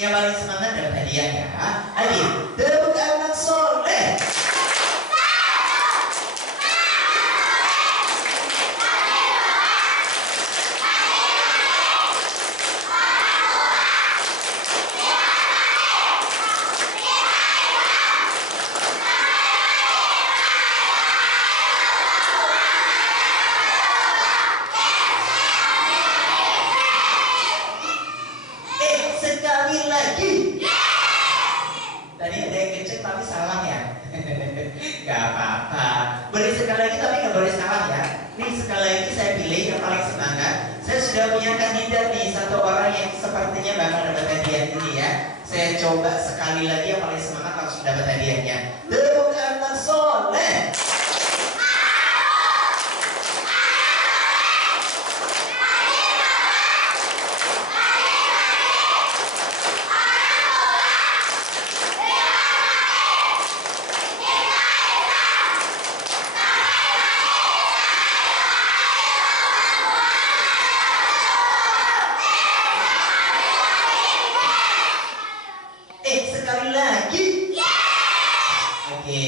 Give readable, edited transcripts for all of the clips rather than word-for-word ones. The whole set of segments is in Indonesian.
Yang paling semangat dapat hadiah ya. Ayo, tepuk anak soleh. Sekali lagi. Tadi ada yang kecil tapi salah ya. Gak apa-apa. Boleh sekali lagi tapi gak boleh salah ya. Nih sekali lagi saya pilih yang paling semangat. Saya sudah punya kandidat nih, satu orang yang sepertinya bakal dapat hadiah ini ya. Saya coba sekali lagi yang paling semangat langsung dapat hadiahnya. Tepuk anak soleh. Sekali lagi. Oke,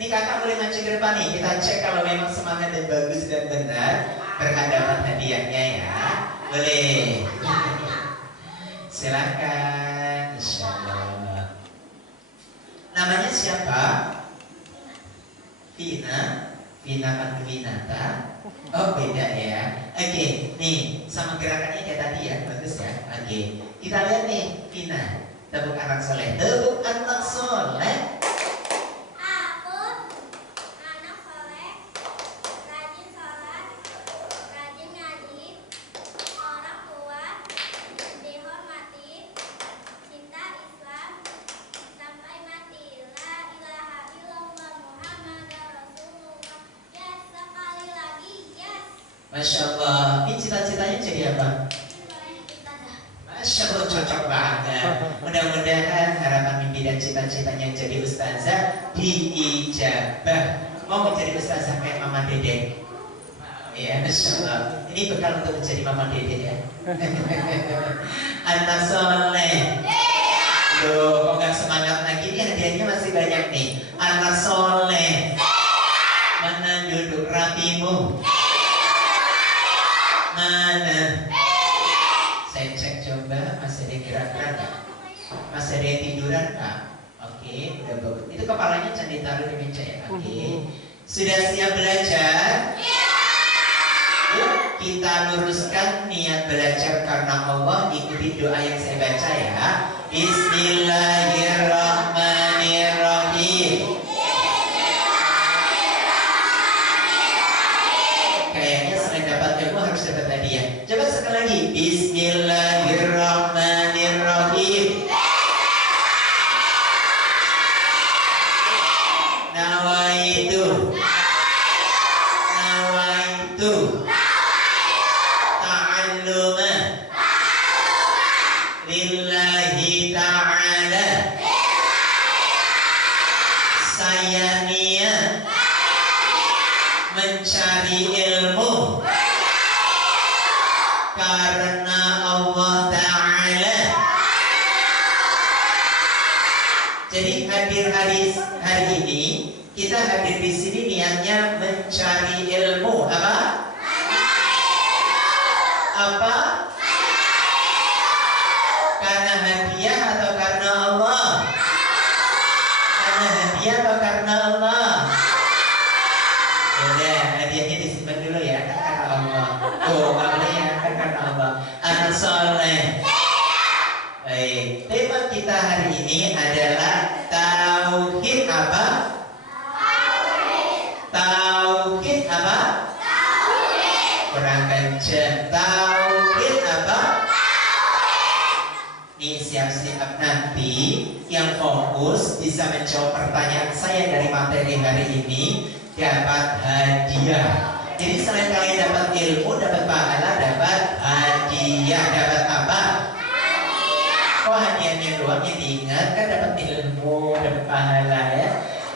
ini kakak boleh maju ke depan nih. Kita cek kalau memang semangat dan bagus dan benar berhadapan hadiahnya ya. Boleh. Silakan. Insyaallah. Namanya siapa? Vina. Vina Panduwinata. Oh beda ya. Oke, nih sama gerakannya kayak tadi ya, bagus ya. Oke, kita lihat nih Vina. Tepuk anak soleh. Tepuk anak soleh. Aku anak soleh, rajin sholat, rajin ngaji, orang tua dihormati, cinta Islam sampai mati. La ilaha illallah Muhammadar Rasulullah. Yes, sekali lagi. Yes. Masya Allah. Ini cita-citanya jadi apa? Masya Allah, cocok banget. Mudah-mudahan harapan mimpi dan cita-citanya jadi ustazah diijabah. Mau menjadi ustazah kayak Mama Dede? Ya, Masya Allah. Ini bekal untuk menjadi Mama Dede ya. Anak soleh. Loh, kok gak semangat lagi? Ini hadiahnya masih banyak nih. Anak soleh. Mana duduk rapimu? Mana? Saya cek coba, masih ada gerak-gerak nggak? Masih ada yang tiduran kak? Oke, udah bagus. Itu kepalanya jangan ditaruh di meja ya. Oke, sudah siap belajar? Yuk, kita luruskan niat belajar karena Allah. Ikuti doa yang saya baca ya. Bismillahirrahmanirrahim. Kayaknya selain dapat ilmu harus dapat hadiah. Coba sekali lagi. Bismillahirrahmanirrahim. Nawaitu ta'alluma lillahi ta'ala. Saya niat mencari ilmu karena Allah Ta'ala. Jadi hari ini kita hadir di sini niatnya mencari ilmu. Apa? Apa? Karena hadiah atau karena Allah? Karena hadiah atau karena Allah? Udah, hadiahnya disimpan dulu ya, kan karena Allah. Oh, nggak boleh ya, kan karena Allah. Anak soleh. Baik, tema kita hari ini adalah tauhid apa? Tauhid apa? Kurang kenceng. Tauhid apa? Nih siap-siap nanti yang fokus bisa menjawab pertanyaan saya dari materi hari ini dapat hadiah. Jadi selain kalian dapat ilmu, dapat pahala, dapat hadiah. Dapat apa? Hadiah. Oh hadiahnya doang yang diingat kan dapat ilmu, dapat pahala ya.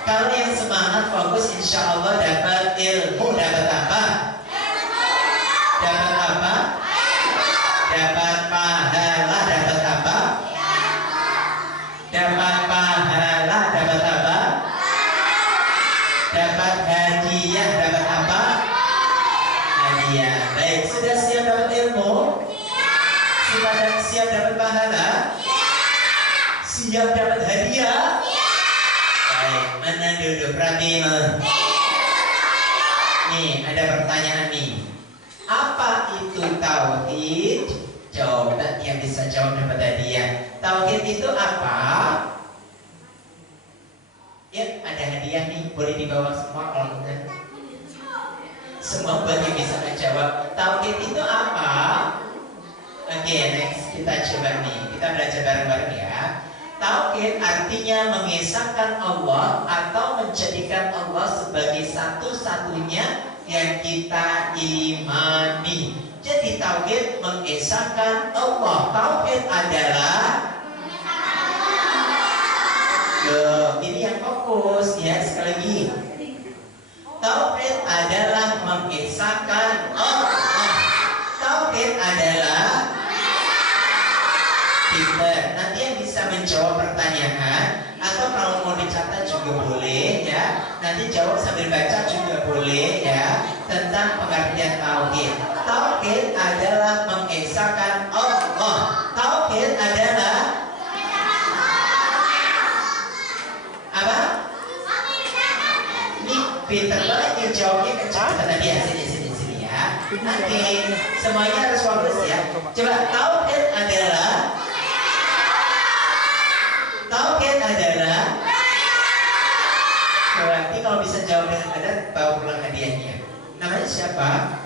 Kalau yang semangat fokus insya Allah dapat ilmu. Dapat apa? Dapat apa? Dapat pahala. Dapat apa? Siap dapat pahala? Siap dapat hadiah? Baik, mana duduk rapimu? Nih, ada pertanyaan nih. Apa itu tauhid? Coba yang bisa jawab dapat hadiah. Tauhid itu apa? Ya, ada hadiah nih, boleh dibawa semua kalau enggak. Semua buat yang bisa menjawab. Tauhid itu apa? Oke, next kita coba nih. Kita belajar bareng-bareng ya. Tauhid artinya mengesahkan Allah atau menjadikan Allah sebagai satu-satunya yang kita imani. Jadi tauhid mengesahkan Allah. Tauhid adalah ini yang fokus ya, sekali lagi. Tauhid adalah mengesahkan Allah. Tauhid adalah pinter. Nanti yang bisa menjawab pertanyaan atau kalau mau dicatat juga boleh ya. Nanti jawab sambil baca juga boleh ya, tentang pengertian tauhid. Tauhid adalah mengesahkan Allah. Tauhid adalah apa? Ini pinter banget yang jawabnya kencang tadi ya. Sini ya. Nanti semuanya harus fokus ya. Coba, tauhid adalah nanti kalau bisa jawab dengan benar bawa pulang hadiahnya. Namanya siapa?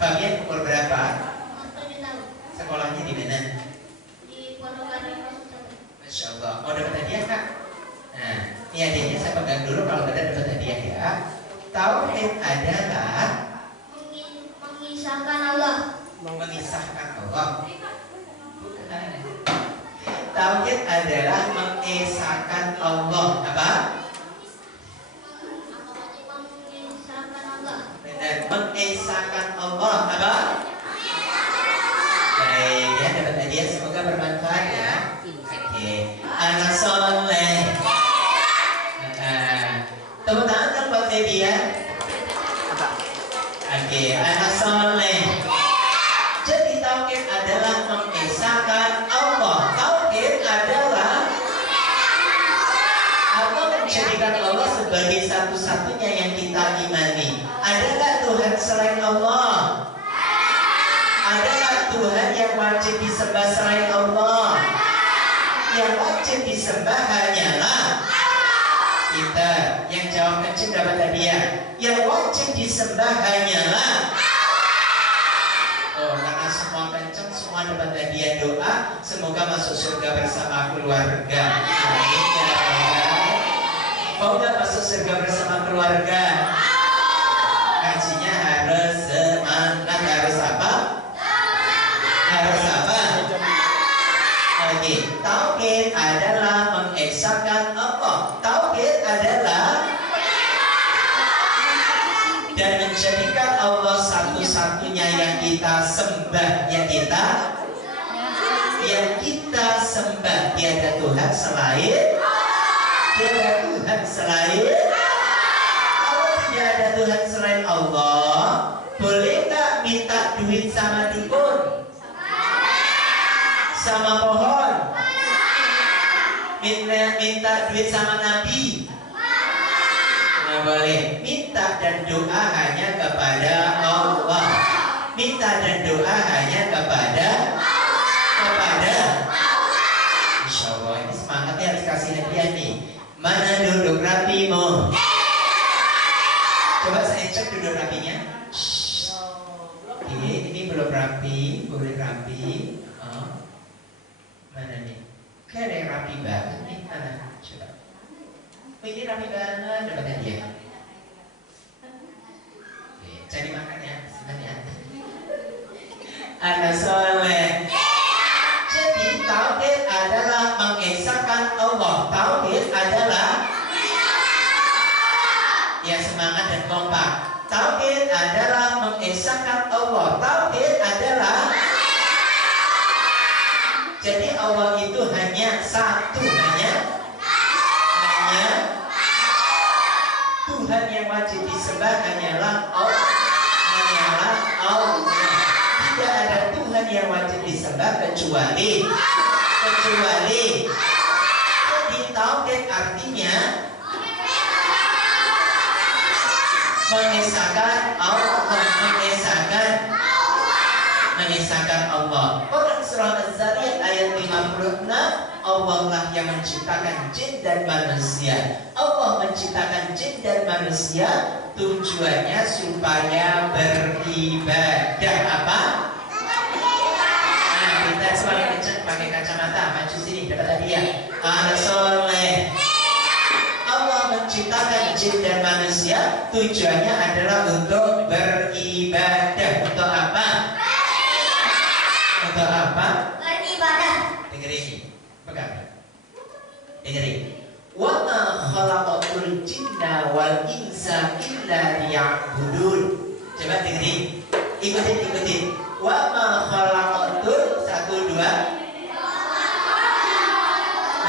Fabian umur berapa? 7 tahun. Sekolahnya di mana? Di Pondok Gede. Masya Allah. Mau dapat hadiah kak? Nah, ini hadiahnya saya pegang dulu kalau benar dapat hadiah ya. Tauhid adalah Mengisahkan Allah. mengisahkan Allah. Tauhid adalah mengesahkan Allah. Apa? Mengisahkan Allah. Benar, mengesahkan Allah. Apa? Baik, ya dapat hadiah, semoga bermanfaat ya. Oke, anak soleh. Tepuk tangan kan buat hadiah. Oke, anak soleh. Jadi tauhid adalah mengesahkan Allah. Tauhid adalah atau menjadikan Allah sebagai satu-satunya yang kita imani. Adakah Tuhan selain Allah? Adakah Tuhan yang wajib disembah selain Allah? Yang wajib disembah hanyalah kita. Yang jawab kecil dapat hadiah. Yang wajib disembah hanyalah karena semua kenceng, semua dapat hadiah doa. Semoga masuk surga bersama keluarga. Amin ya Rabbal. Mau nggak masuk surga bersama keluarga? Kajinya harus semangat. Harus apa? Harus apa? Oke, tauhid adalah mengesahkan Allah. Tauhid adalah dan menjadikan Allah satu-satunya yang kita sembah, yang kita sembah. Tiada Tuhan selain kalau tidak ada Tuhan selain Allah, boleh nggak minta duit sama dukun, sama pohon, minta duit sama nabi? Nggak boleh. Minta dan doa hanya kepada Allah. Minta dan doa hanya kepada Insya Allah. Ini semangatnya harus kasih hadiah nih. Mana duduk rapimu? Coba saya cek duduk rapinya. Oke, ini belum rapi, boleh rapi. Mana nih? Kayak ada yang rapi banget nih. Mana? Coba. Ini rapi banget, dapat hadiah. Oke, cari makan ya, sebenarnya. Anak soleh. Jadi tauhid adalah mengesahkan Allah. Tauhid adalah ya semangat dan kompak. Tauhid adalah mengesahkan Allah. Tauhid adalah jadi Allah itu hanya satu, hanya Tuhan yang wajib disembah hanyalah Allah. Tidak ada Tuhan yang wajib disembah kecuali jadi tauhid artinya mengesahkan Allah. Quran surah Az-Zariyat ayat 56, Allah lah yang menciptakan jin dan manusia. Allah menciptakan jin dan manusia tujuannya supaya beribadah apa? Nah, kita selalu kencang pakai kacamata, maju sini dapat hadiah. Anak soleh. Allah menciptakan jin dan manusia tujuannya adalah untuk beribadah. Untuk apa? Untuk apa? Beribadah. Dengerin, pegang. Dengerin. Wa ma khalaqatul jinna wal insa illa liya'budun. Coba dengerin. Ikutin. Wa ma khalaqatul 1 2.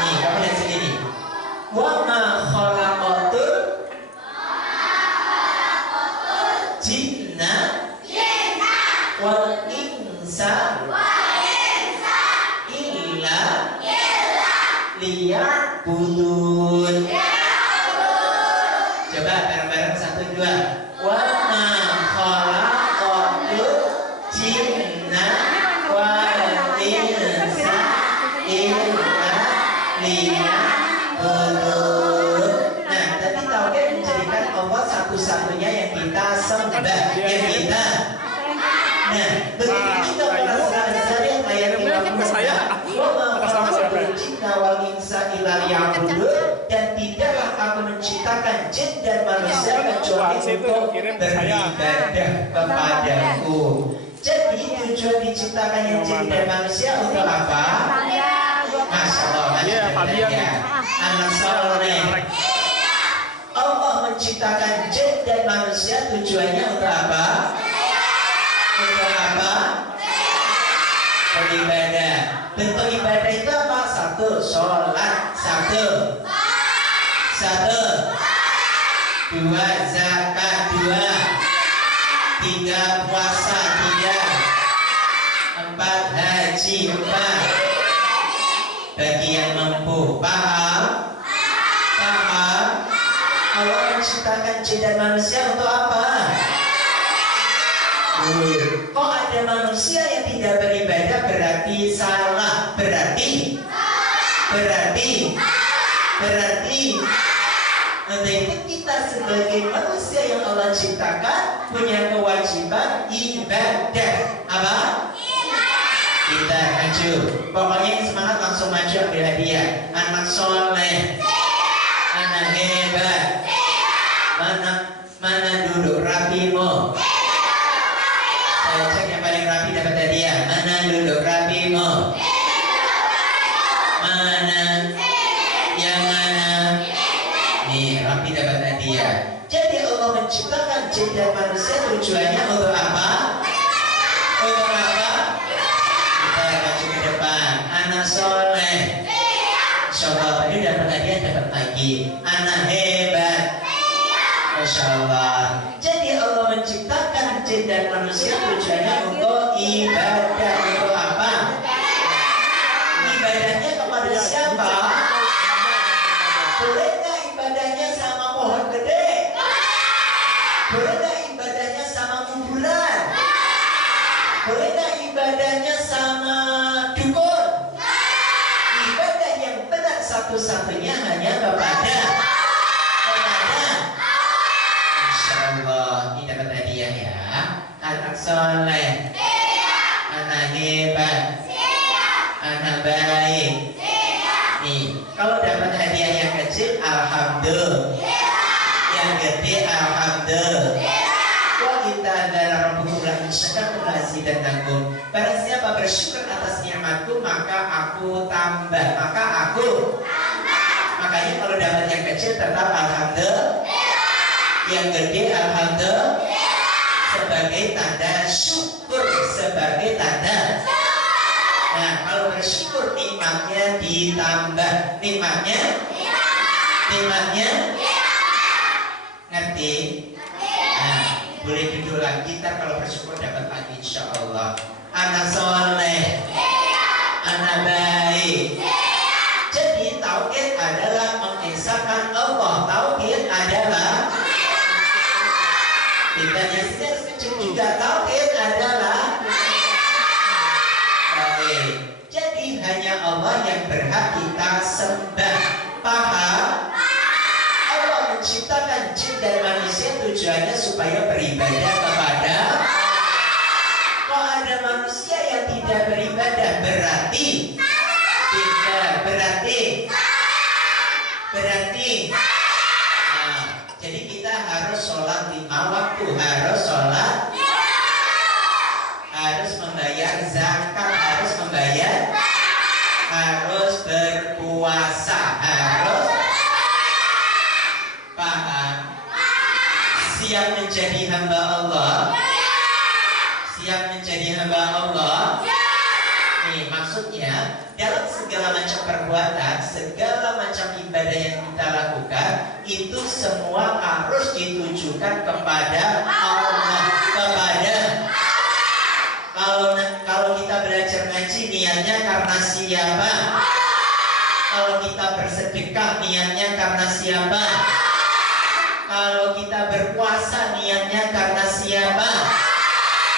Nih, kamu lihat sini. Wa ma khalaqatul jinna wal insa illa liya'budun. Coba bareng-bareng 1 2. Wa ma khalaqatul jinna wal insa illa liya'budun. Nah, tadi tauhid menjadikan Allah satu-satunya yang kita sembah, yang kita. Nah, begitu juga pada surah Az-Zariyat ayat 56. Wa ma khalaqatul jinna wal insa illa liya'budun, dan tidaklah aku menciptakan jin dan manusia kecuali untuk beribadah kepadaku. Jadi tujuan diciptakannya jin dan manusia untuk apa? Masya Allah, anak soleh. Allah menciptakan jin dan manusia tujuannya untuk apa? Untuk apa? Beribadah. Bentuk ibadah itu apa? 1 sholat, 1 2 zakat, 2 3 puasa, 3 4 haji, 4 bagi yang mampu. Paham? Allah menciptakan jin dan manusia untuk apa? Kok ada manusia yang tidak beribadah berarti salah? Berarti untuk itu kita sebagai manusia yang Allah ciptakan punya kewajiban ibadah. Apa? Kita maju. Pokoknya yang semangat langsung maju ambil hadiah. Anak soleh, anak hebat. Mana duduk rapimu? Saya cek yang paling rapi dapat hadiah. Mana duduk rapimu? Mana? Yang mana? Nih, rapi dapat hadiah. Jadi Allah menciptakan jin dan manusia tujuannya untuk apa? Untuk apa? Kita maju ke depan. Anak soleh. Insya Allah tadi dapat hadiah, dapat lagi. Anak hebat. Masya Allah. Jadi Allah menciptakan jin dan manusia tujuannya untuk ibadah. Untuk apa? Ibadahnya kepada siapa? Boleh nggak ibadahnya sama pohon gede? Boleh nggak ibadahnya sama kuburan? Boleh nggak ibadahnya sama dukun? Ibadah yang benar satu-satunya hanya kepada Insya Allah. Ini dapat hadiah ya. Anak soleh, anak hebat, anak baik. Nih, kalau dapat hadiah yang kecil, alhamdulillah. Yang gede, alhamdulillah. Wa kita adalah rabbukum la insyakum dan tanggung. Barang siapa bersyukur atas nikmatku, maka aku tambah. Makanya kalau dapat yang kecil tetap alhamdulillah. Yang gede alhamdulillah. Sebagai tanda syukur, sebagai tanda. Nah, kalau bersyukur nikmatnya ditambah. Nikmatnya ngerti? Nah, boleh duduk lagi. Ntar kalau bersyukur dapat lagi insya Allah. Anak soleh. tujuannya supaya beribadah kepada. Kok ada manusia yang tidak beribadah, berarti tidak, berarti nah, jadi kita harus sholat 5 waktu, harus sholat, harus membayar zakat, harus membayar, harus berpuasa, harus paham, siap menjadi hamba Allah, siap menjadi hamba Allah. Nih maksudnya dalam segala macam perbuatan, segala macam ibadah yang kita lakukan itu semua harus ditujukan kepada Allah, kepada. Kalau kita belajar ngaji niatnya karena siapa? Kalau kita bersedekah niatnya karena siapa? Kalau kita berpuasa niatnya karena siapa?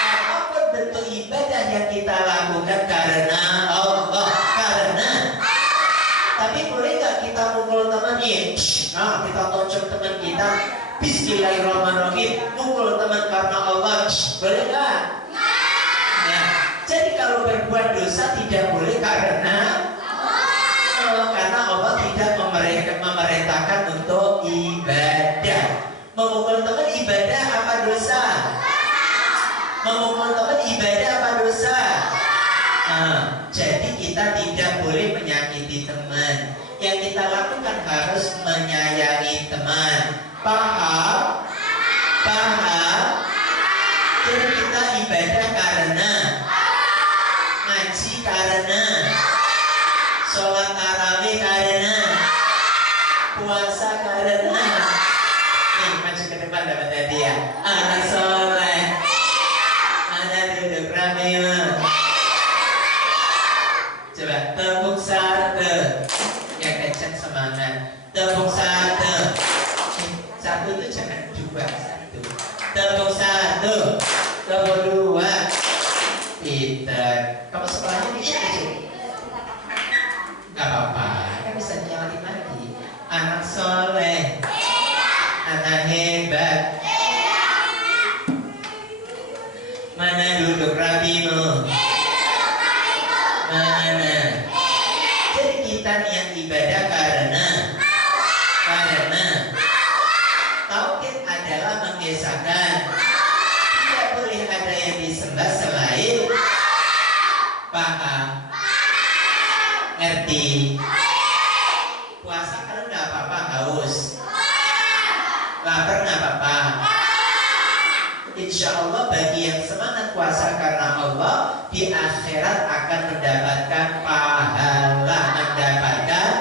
Apapun bentuk ibadah yang kita lakukan karena Allah, karena. Tapi boleh nggak kita mukul teman ya? Nah, kita tonjok teman kita, Bismillahirrahmanirrahim, mukul teman karena Allah, boleh nggak? Nah, jadi kalau berbuat dosa tidak boleh karena karena Allah tidak memerintahkan untuk ibadah. Memukul teman ibadah apa dosa? Memukul teman ibadah apa dosa? Jadi kita tidak boleh menyakiti teman. Yang kita lakukan harus menyayangi teman. Paham? Paham? Jadi kita ibadah karena, ngaji karena, sholat tarawih karena, puasa karena. Nih maju ke depan dapat hadiah. Anak soleh, anak duduk rame. Coba tepuk satu, yang kencang semangat. Tepuk satu, satu itu jangan dua, satu. Tepuk satu, tepuk dua. Pinter. Kamu sekolahnya di sini? Gak apa-apa, kan bisa nyalain lagi. Anak soleh, anak hebat. Mana duduk rapimu? Mana? Jadi kita niat ibadah karena tauhid adalah mengesahkan. Tidak boleh ada yang disembah selain. Paham? Ngerti? Puasa kalau nggak apa-apa haus, lapar nggak apa-apa. Insya Allah bagi yang semangat puasa karena Allah di akhirat akan mendapatkan pahala, mendapatkan.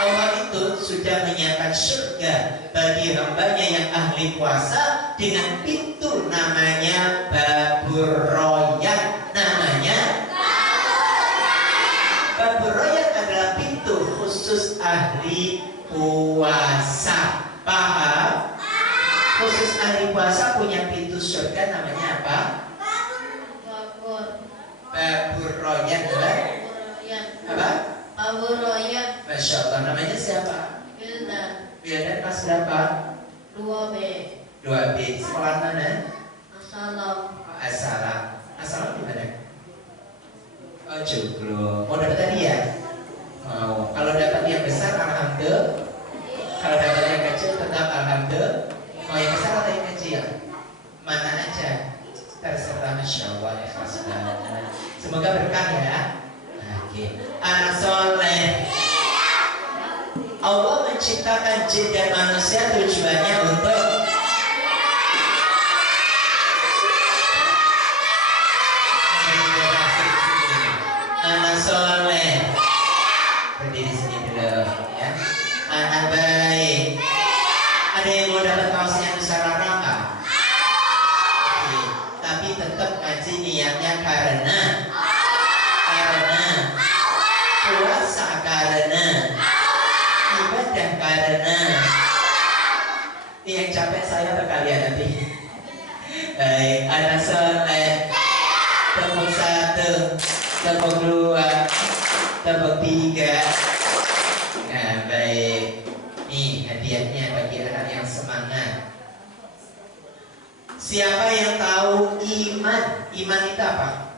Allah itu sudah menyiapkan surga bagi hambanya yang ahli puasa dengan pintu namanya Babur Royan. Namanya Babur Royan adalah pintu khusus ahli puasa. Paham? Khusus ahli puasa punya pintu surga namanya apa? Babur Royan. Apa? Babur Royan. Masya Allah, namanya siapa? Wildan. Wildan pas berapa? 2B. 2B. Sekolah mana? Assalam. Assalam. Assalam di mana? Oh, Joglo. Mau dapat hadiah? Mau. Kalau dapat yang besar alhamdulillah. Kalau dapat yang kecil tetap alhamdulillah. Mau yang besar atau yang kecil? Mana aja? Terserah. Masya Allah, ikhlas banget. Semoga berkah ya. Oke. Anak soleh. Allah menciptakan jin dan manusia tujuannya untuk anak soleh. Berdiri sini dulu ya. Anak baik. Ada yang mau dapat kaosnya Nusara Raka? Tapi tetap ngaji niatnya karena puasa karena ibadah karena. Ini yang capek saya atau kalian nanti? Baik, anak soleh. Tepuk satu, tepuk dua, tepuk tiga. Nah, baik. Nih hadiahnya bagi anak yang semangat. Siapa yang tahu iman? Iman itu apa?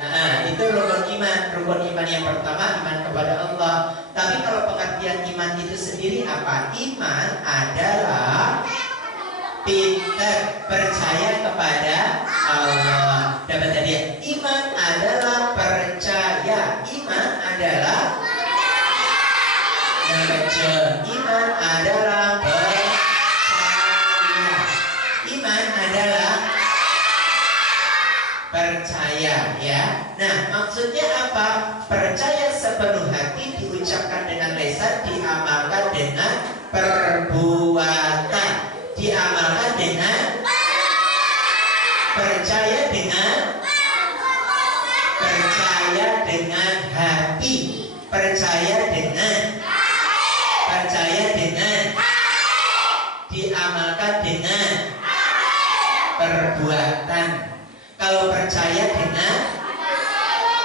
Nah, itu rukun iman. Rukun iman yang pertama, iman kepada Allah. Tapi kalau pengertian iman itu sendiri apa? Iman adalah pintar, percaya kepada Allah. Dapat tadi, iman adalah percaya. Iman adalah iman adalah percaya. Iman adalah percaya, ya. Nah, maksudnya apa? Percaya sepenuh hati diucapkan dengan lisan, diamalkan dengan perbuatan. Diamalkan dengan percaya dengan hati, percaya dengan diamalkan dengan perbuatan. Kalau percaya dengan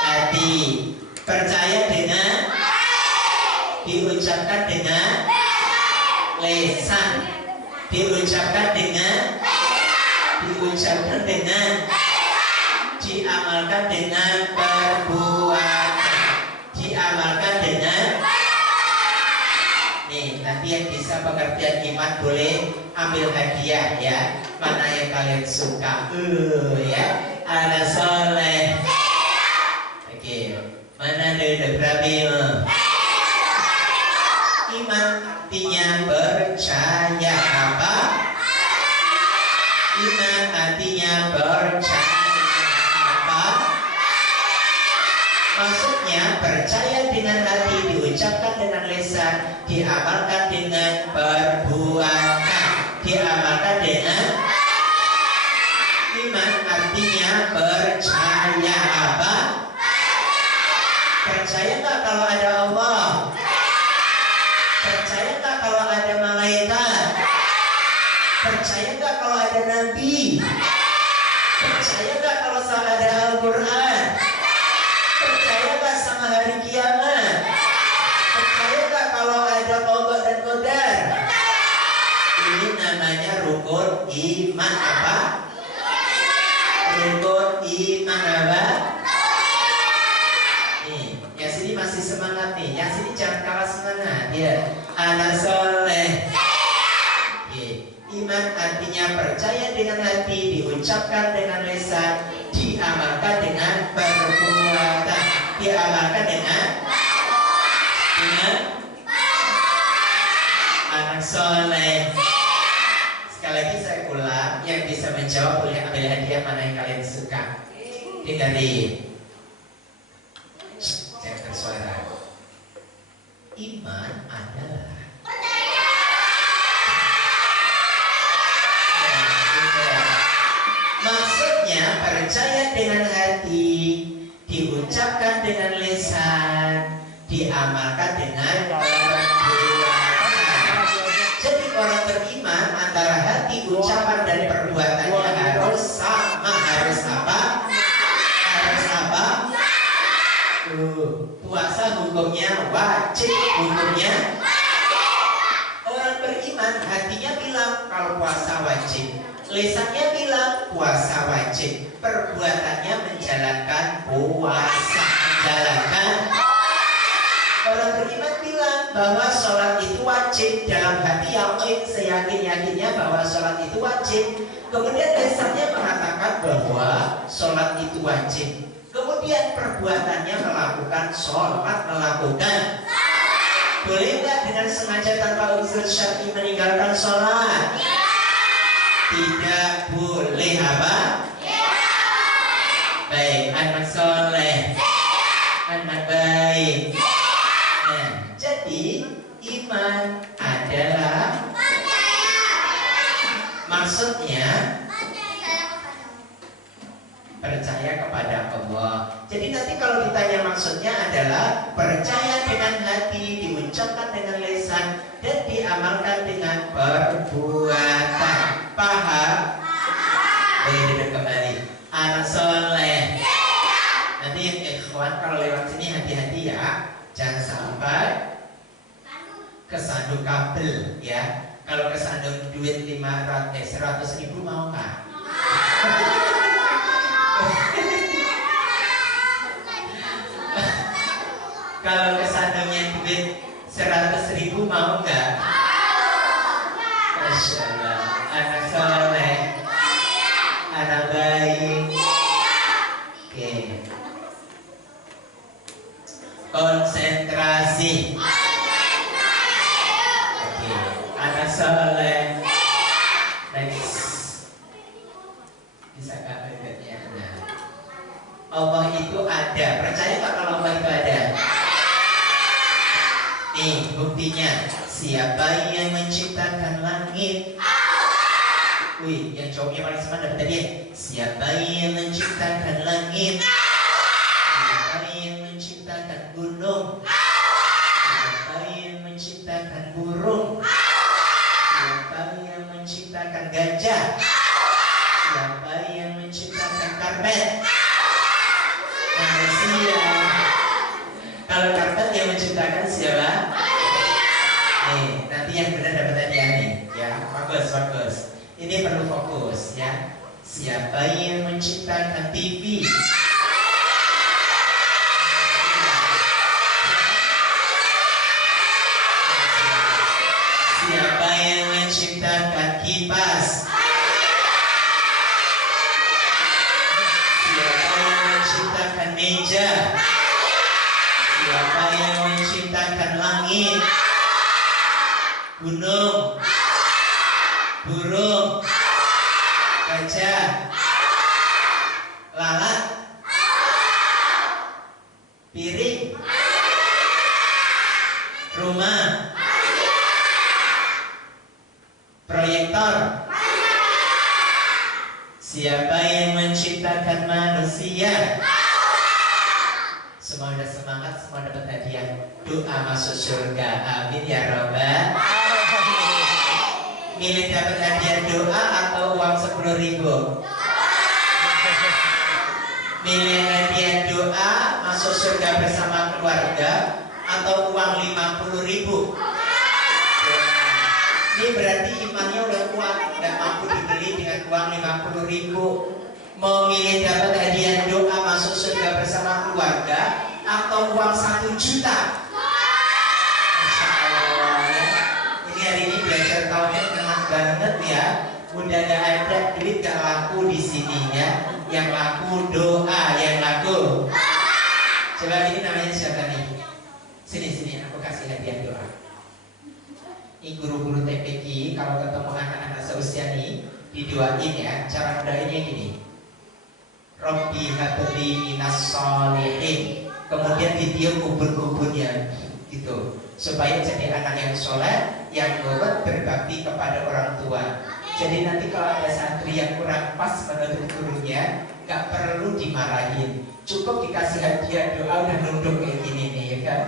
hati, percaya dengan diucapkan dengan lisan, diucapkan dengan diamalkan dengan perbuatan, diamalkan dengan nih. Nanti yang bisa pengertian iman boleh ambil hadiah, ya. Mana yang kalian suka? Ya, ada soleh. Oke, mana ada Brabil? Iman artinya percaya. Apa? Iman artinya percaya. Apa? Maksudnya percaya dengan hati, diucapkan dengan lisan, diamalkan dengan perbuatan, diamalkan dengan iman artinya percaya. Apa? Percaya nggak kalau ada Allah? Percaya nggak kalau ada malaikat? Percaya nggak kalau ada nabi? Percaya nggak kalau ada Al-Quran? Percaya nggak sama hari kiamat? Percaya nggak kalau ada qada dan qadar? Ini namanya rukun iman. Apa? Rukun iman apa? Nih, yang sini masih semangat nih. Yang sini jangan kalah semangat, ya. Anak soleh. Iman artinya percaya dengan hati, diucapkan dengan lisan, diamalkan dengan perbuatan, diamalkan dengan anak soleh. Sekali lagi saya ulang, yang bisa menjawab boleh ambil hadiah mana yang kalian suka. Dengerin, jangan bersuara. Iman adalah maksudnya percaya dengan hati, diucapkan dengan lisan, diamalkan dengan perbuatan. Jadi orang beriman antara hati, ucapan dan perbuatannya harus sama. Harus apa? Harus apa? Puasa hukumnya wajib, hukumnya. Orang beriman hatinya bilang kalau puasa wajib, lisannya bilang puasa wajib, perbuatannya menjalankan puasa, menjalankan. Orang beriman bilang bahwa sholat itu wajib, dalam hati yakin, seyakin-yakinnya bahwa sholat itu wajib. Kemudian lisannya mengatakan bahwa sholat itu wajib. Kemudian perbuatannya melakukan sholat, melakukan. Boleh nggak dengan sengaja tanpa unsur syar'i meninggalkan sholat? Tidak boleh. Apa? Baik, anak soleh, anak baik. Nah, jadi iman adalah maksudnya percaya kepada Allah. Jadi nanti kalau ditanya maksudnya adalah percaya dengan hati, diucapkan dengan lisan, dan diamalkan dengan perbuatan. Paham? Boleh duduk kembali. Anak soleh. Nanti yang ikhwan kalau lewat sini hati-hati ya, jangan sampai kesandung kabel ya. Kalau kesandung duit 100.000 mau nggak? Kalau kesandungnya duit 100.000 mau nggak? Masya Allah, anak soleh, anak baik. Oke. Konsentrasi. Oke, anak soleh. Next. Bisa nggak bedanya? Nah. Allah itu ada. Percaya nggak kalau Allah itu ada? Nih buktinya. Siapa yang menciptakan langit? Wih, yang cowoknya paling semangat tadi. Siapa yang menciptakan langit? Siapa yang menciptakan gunung? Siapa yang menciptakan burung? Siapa yang menciptakan gajah? Siapa yang menciptakan karpet? Manusia. Kalau karpet yang menciptakan siapa? Nih, nanti yang benar dapat hadiah nih, ya. Bagus. Ini perlu fokus, ya. Siapa yang menciptakan TV? Siapa yang menciptakan kipas? Siapa yang menciptakan meja? Siapa yang menciptakan langit? Gunung, burung, gajah, lalat, piring, rumah, proyektor. Siapa yang menciptakan manusia? Semua udah semangat, semua dapat hadiah. Doa masuk surga, amin ya robbal. Milih dapat hadiah doa atau uang 10.000? Milih hadiah doa masuk surga bersama keluarga atau uang 50.000? Ini berarti imannya udah kuat, nggak mampu dibeli dengan uang 50.000. Mau milih dapat hadiah doa masuk surga bersama keluarga atau uang 1 juta? Masya Allah, ya. Ini hari ini belajar tahunnya enak banget ya. Udah gak ada duit gak laku di sini ya. Yang laku doa, yang laku. Coba ini namanya siapa nih? Sini, aku kasih hadiah doa. Ini guru-guru TPQ kalau ketemu anak-anak seusia nih didoain ya. Cara doainnya gini. Rabbi habli minas sholihin. Kemudian ditiup kubur-kuburnya gitu. Supaya jadi anak yang soleh, yang nurut, berbakti kepada orang tua. Jadi nanti kalau ada santri yang kurang pas menurut gurunya, gak perlu dimarahin. Cukup dikasih hadiah doa udah nunduk kayak gini nih ya kan.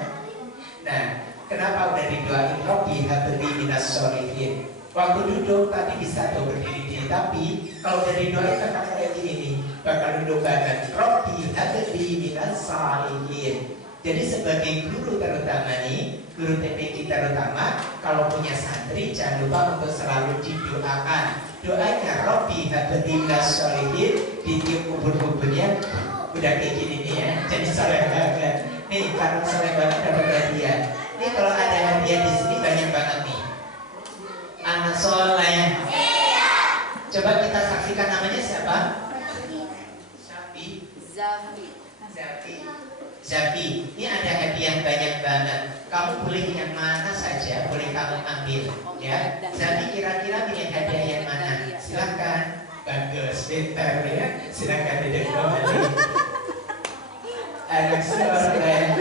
Nah, kenapa udah didoain Rabbi habli minas sholihin? Waktu duduk tadi bisa tuh berdiri, tapi kalau udah didoain kan kayak gini nih. Bakal duduk banget. Rabbi habli minas sholihin. Jadi sebagai guru terutama nih, guru TPQ terutama, kalau punya santri jangan lupa untuk selalu didoakan. Doanya Rabbi habli minas sholihin, ditiup kubur-kuburnya udah kayak gini nih ya. Jadi soleh banget. Nih karena soleh banget dapat hadiah. Ini kalau ada hadiah di sini banyak banget nih. Anak soleh. Coba kita saksikan namanya siapa? Zafi, ini ada hadiah banyak banget. Kamu boleh yang mana saja, boleh kamu ambil, ya. Zafi kira-kira pilih hadiah yang mana? Silakan. Bagus, pintar ya. Silakan duduk kembali. Anak soleh.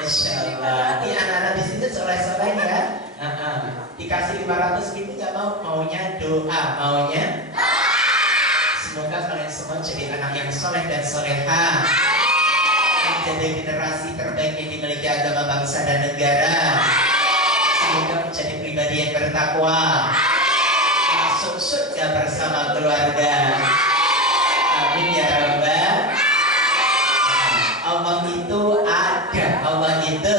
Insya Allah. Ini anak-anak di sini soleh-soleh ya. Dikasih 500.000 nggak mau, maunya doa, maunya. Semoga kalian semua jadi anak yang soleh dan soleha. Menjadi generasi terbaik yang dimiliki agama bangsa dan negara. Semoga menjadi pribadi yang bertakwa, masuk surga bersama keluarga. Amin ya rabbal. Allah itu ada. Allah itu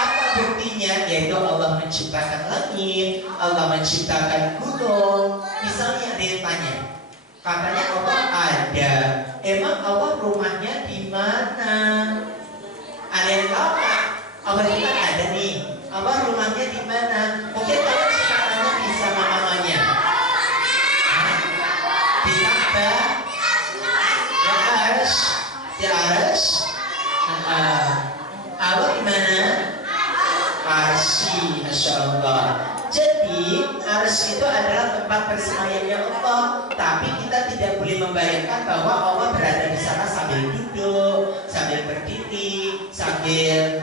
apa buktinya? Yaitu Allah menciptakan langit, Allah menciptakan gunung. Misalnya ada yang tanya, katanya Allah ada, emang Allah rumahnya di mana? Ada yang tahu nggak? Allah itu kan ada nih, Allah rumahnya di mana? Mungkin kalian suka tanya di sama mamanya. Di Ka'bah, di Arsy. Allah di mana? Arsy, Masya Allah. Jadi Arsy itu adalah tempat bersemayamnya Allah. Tapi kita tidak boleh membayangkan bahwa Allah berada di sana sambil duduk, sambil berdiri, sambil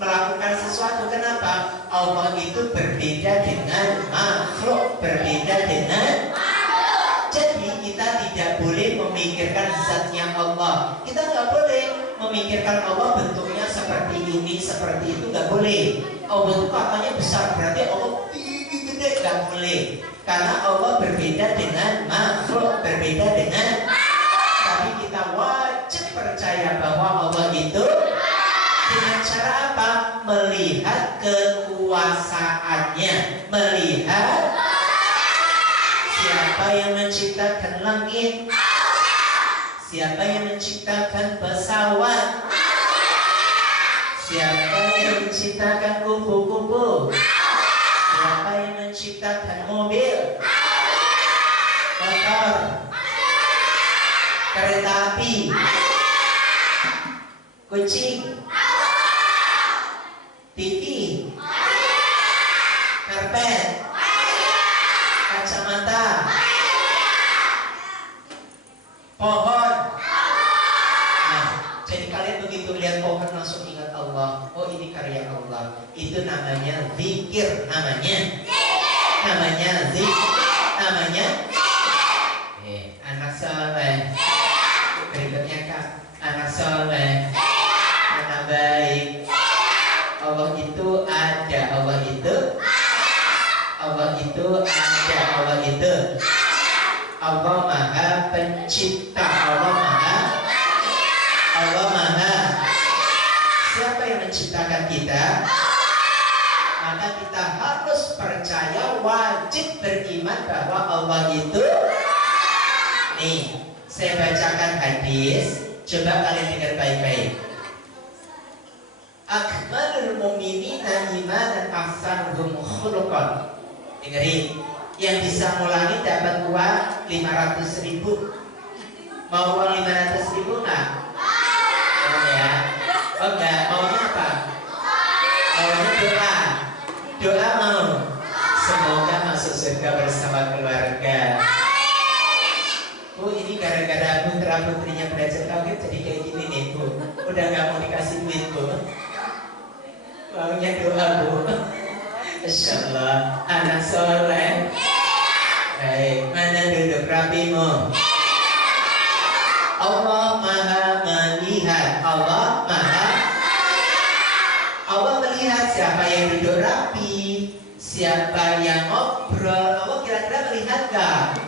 melakukan sesuatu. Kenapa? Allah itu berbeda dengan makhluk, berbeda dengan jadi kita tidak boleh memikirkan zatnya Allah. Kita nggak boleh memikirkan Allah bentuknya seperti ini, seperti itu, nggak boleh. Allah itu katanya besar, berarti Allah tinggi gede, nggak boleh. Karena Allah berbeda dengan makhluk, berbeda dengan. Tapi kita wajib percaya bahwa Allah itu dengan cara apa? Melihat kekuasaannya, melihat siapa yang menciptakan langit, siapa yang menciptakan pesawat, siapa yang menciptakan kupu-kupu, siapa yang menciptakan mobil, motor, kereta api, kucing, TV, karpet, kacamata, pohon. Nah, jadi kalian begitu lihat pohon langsung ingat Allah. Oh, ini karya Allah. Itu namanya zikir, namanya zikir, namanya anak soleh. Berikutnya Kak, anak soleh, anak baik. Allah itu ada, Allah itu ada, Allah itu Allah Maha Pencipta, Allah Maha. Siapa yang menciptakan kita? Maka kita harus percaya, wajib beriman bahwa Allah itu. Nih, saya bacakan hadis, coba kalian dengar baik-baik. Akmalul mu'minina imanan ahsanuhum khuluqan. Dengerin, yang bisa ngulangi dapat uang 500.000. Mau uang 500.000 nggak? Oh ya, oh enggak, maunya apa? Maunya doa. Doa mau. Semoga masuk surga bersama keluarga. Bu, ini gara-gara putra putrinya belajar tauhid jadi kayak gini nih Bu. Udah nggak mau dikasih duit Bu. Maunya doa Bu. Insyaallah anak soleh. Baik, mana duduk rapimu? Allah Maha melihat. Allah melihat siapa yang duduk rapi, siapa yang ngobrol. Allah kira-kira melihat gak?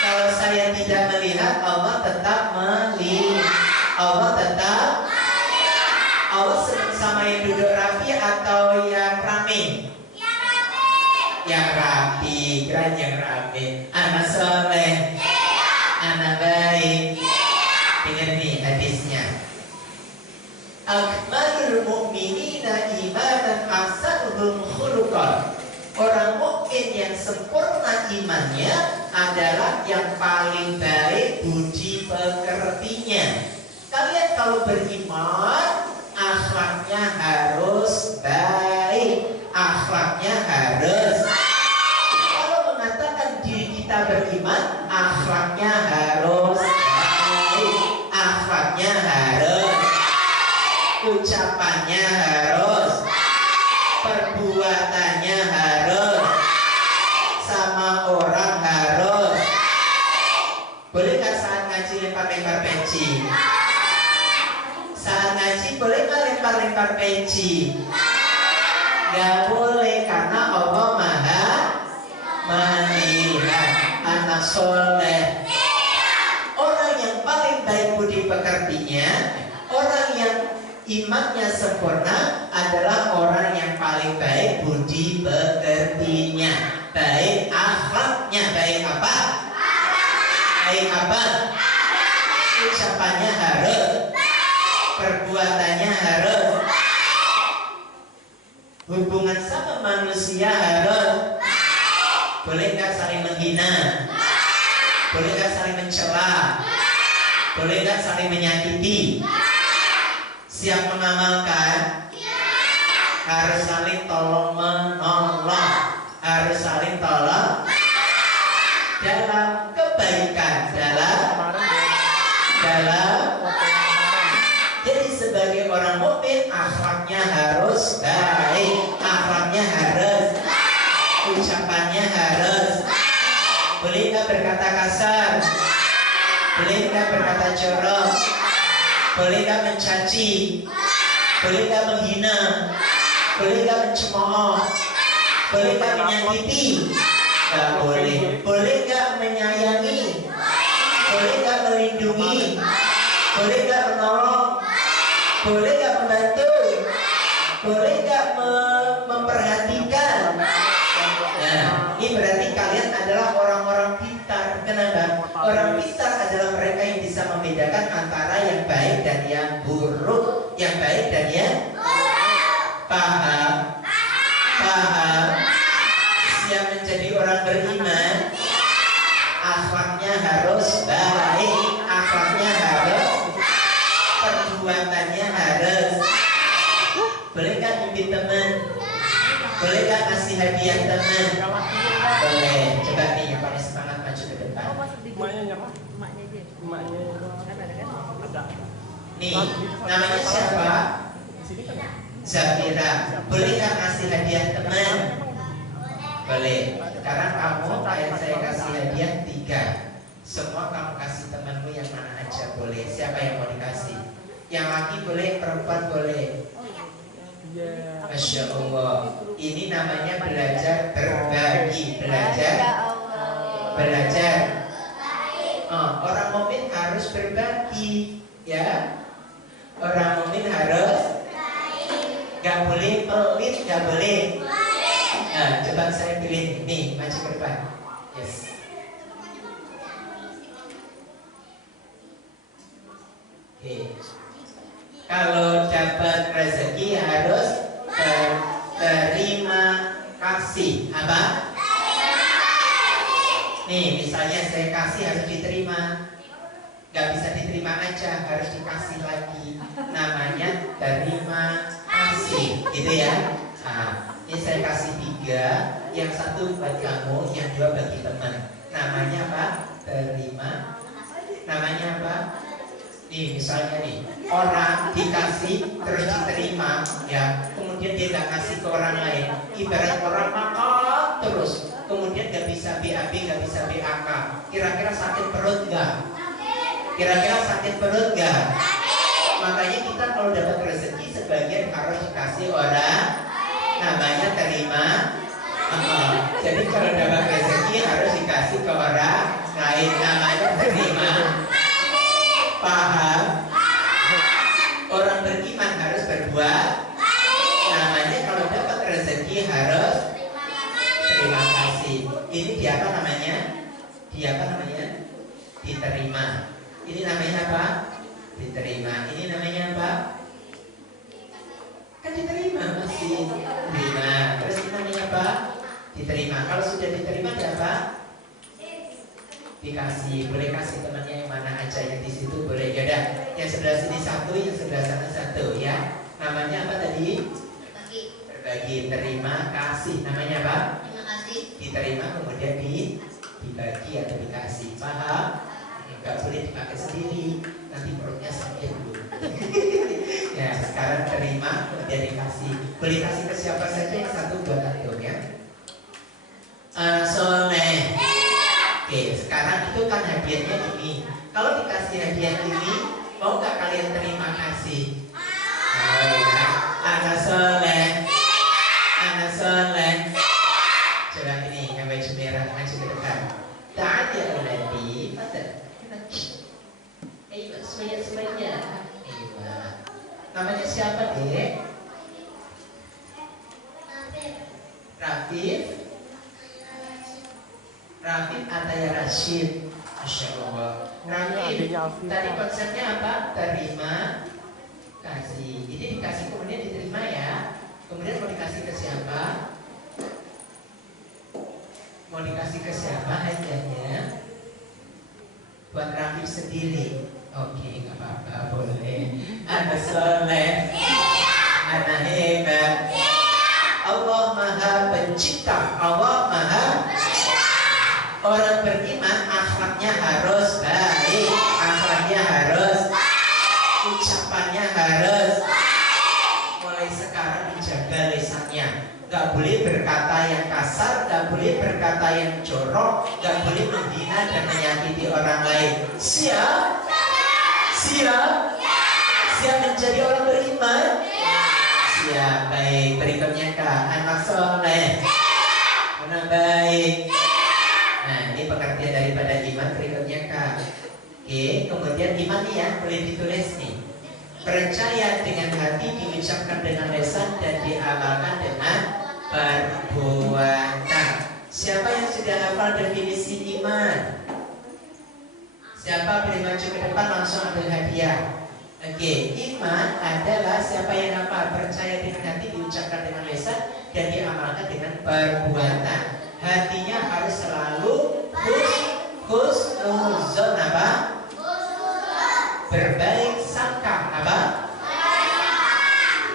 Kalau saya tidak melihat, Allah tetap melihat. Allah senang sama yang duduk rapi atau yang rame? Yang rapi, keren yang rapi. Anak soleh, anak baik. Dengar nih hadisnya. Akmalul mu'minina imanan ahsanuhum khuluqan. Orang mukmin yang sempurna imannya adalah yang paling baik budi pekertinya. Kalian kalau beriman, akhlaknya harus baik. Akhlaknya harus. Kalau mengatakan diri kita beriman, akhlaknya harus baik. Akhlaknya harus. Ucapannya harus. Perbuatannya harus. Sama orang harus. Boleh nggak saat ngaji lempar-lempar peci? Saat ngaji boleh nggak lempar-lempar peci? Gak boleh, karena Allah Maha melihat. Anak soleh, orang yang paling baik budi pekertinya, orang yang imannya sempurna adalah orang yang paling baik budi pekertinya, baik akhlaknya. Baik apa? Baik apa? Ucapannya harus, perbuatannya harus, hubungan sama manusia harus. Boleh nggak saling menghina? Boleh nggak saling mencela? Boleh nggak saling menyakiti? Siap mengamalkan? Harus saling tolong menolong, harus saling tolong dalam kebaikan, dalam. Jadi sebagai orang mukmin akhlaknya harus baik, akhlaknya harus, ucapannya harus. Boleh nggak berkata kasar? Boleh nggak berkata jorok? Boleh nggak mencaci? Boleh nggak menghina? Boleh nggak mencemooh? Boleh nggak menyakiti? Nggak boleh. Boleh nggak menyayangi? Boleh nggak melindungi? Boleh nggak menolong? Boleh nggak membantu? Boleh nggak memperhatikan? Nah, ini berarti kalian adalah orang-orang pintar. Kenapa? Orang pintar adalah mereka yang bisa membedakan antara yang baik dan yang buruk, yang baik dan yang paham. Paham? Siap menjadi orang beriman. Akhlaknya harus baik, akhlaknya harus, perbuatannya harus. Boleh nggak nyumbit teman? Boleh nggak ngasih hadiah teman? Boleh. Coba nih yang paling semangat maju ke depan. Emaknya nyerah. Emaknya ada. Nih, namanya siapa? Zafira. Boleh nggak ngasih hadiah teman? Boleh. Sekarang kamu kayak saya kasih hadiah 3. Semua kamu kasih temanmu yang mana aja boleh. Siapa yang mau dikasih? Yang laki boleh, perempuan boleh. Masya Allah. Ini namanya belajar berbagi. Belajar. Orang mukmin harus berbagi, ya. Orang mukmin harus, gak boleh pelit, gak boleh. Nah, coba saya pilih nih, maju ke depan. Yes. Oke. Kalau dapat rezeki harus terima kasih. Apa? Nih, misalnya saya kasih harus diterima. Gak bisa diterima aja, harus dikasih lagi. Namanya terima kasih, gitu ya. Nah, ini saya kasih 3, yang 1 buat kamu, yang 2 bagi teman. Namanya apa? Terima. Namanya apa? Nih, misalnya nih, orang dikasih terus diterima, ya. Kemudian dia gak kasih ke orang lain. Ibarat orang makan terus, kemudian gak bisa BAB, gak bisa BAK. Kira-kira sakit perut gak? Kira-kira sakit perut gak? Makanya kita kalau dapat rezeki sebagian harus dikasih orang. Namanya terima. Jadi kalau dapat rezeki harus dikasih ke orang lain. Namanya terima. Paham? Orang beriman harus berbuat. Namanya kalau dapat rezeki harus terima kasih. Ini di apa namanya? Di apa namanya? Diterima. Ini namanya apa? Diterima. Ini namanya apa? Kan diterima masih diterima. Terus ini namanya apa? Diterima. Kalau sudah diterima ada apa? Dikasih. Boleh kasih temannya yang mana aja, yang di situ boleh. Yaudah, yang sebelah sini 1, yang sebelah sana 1, ya. Namanya apa tadi? Berbagi. Terima kasih. Namanya apa? Terima kasih. Diterima kemudian dibagi atau dikasih. Paham? Gak boleh dipakai sendiri, nanti perutnya sakit dulu. Ya, sekarang terima kemudian dikasih. Boleh kasih ke siapa saja, yang 1 buat antum, ya. Soleh. Oke, sekarang itu kan hadiahnya ini. Kalau dikasih hadiah ini, mau gak kalian terima kasih? Oh ya, anak soleh. Anak soleh. Coba ini yang baju merah, maju ke depan. Ta'ad ya Nabi, pada. Semuanya. Namanya siapa, Dek? Rashid. Masya Allah. Rafil, tadi konsepnya apa? Terima kasih. Ini dikasih kemudian diterima ya. Kemudian mau dikasih ke siapa? Mau dikasih ke siapa hadiahnya? Buat Rafif sendiri. Oke, nggak apa-apa, boleh. Anak soleh, anak hebat. Allah Maha Pencipta. Allah Maha Orang beriman akhlaknya harus baik, akhlaknya harus baik, ucapannya harus baik. Mulai sekarang dijaga lisannya. Gak boleh berkata yang kasar, gak boleh berkata yang jorok, gak boleh menghina dan menyakiti orang lain. Siap? Siap? Siap menjadi orang beriman? Siap, baik. Berikutnya Kak, anak soleh, anak baik. Nah, ini pengertian daripada iman. Berikutnya Kak. Oke, kemudian iman nih ya, boleh ditulis nih. Percaya dengan hati, diucapkan dengan lisan, dan diamalkan dengan perbuatan. Siapa yang sudah hafal definisi iman? Siapa boleh maju ke depan langsung ambil hadiah. Oke, iman adalah siapa yang hafal, percaya dengan hati, diucapkan dengan lisan, dan diamalkan dengan perbuatan. Hatinya harus selalu husnuzon apa? Berbaik sangka apa?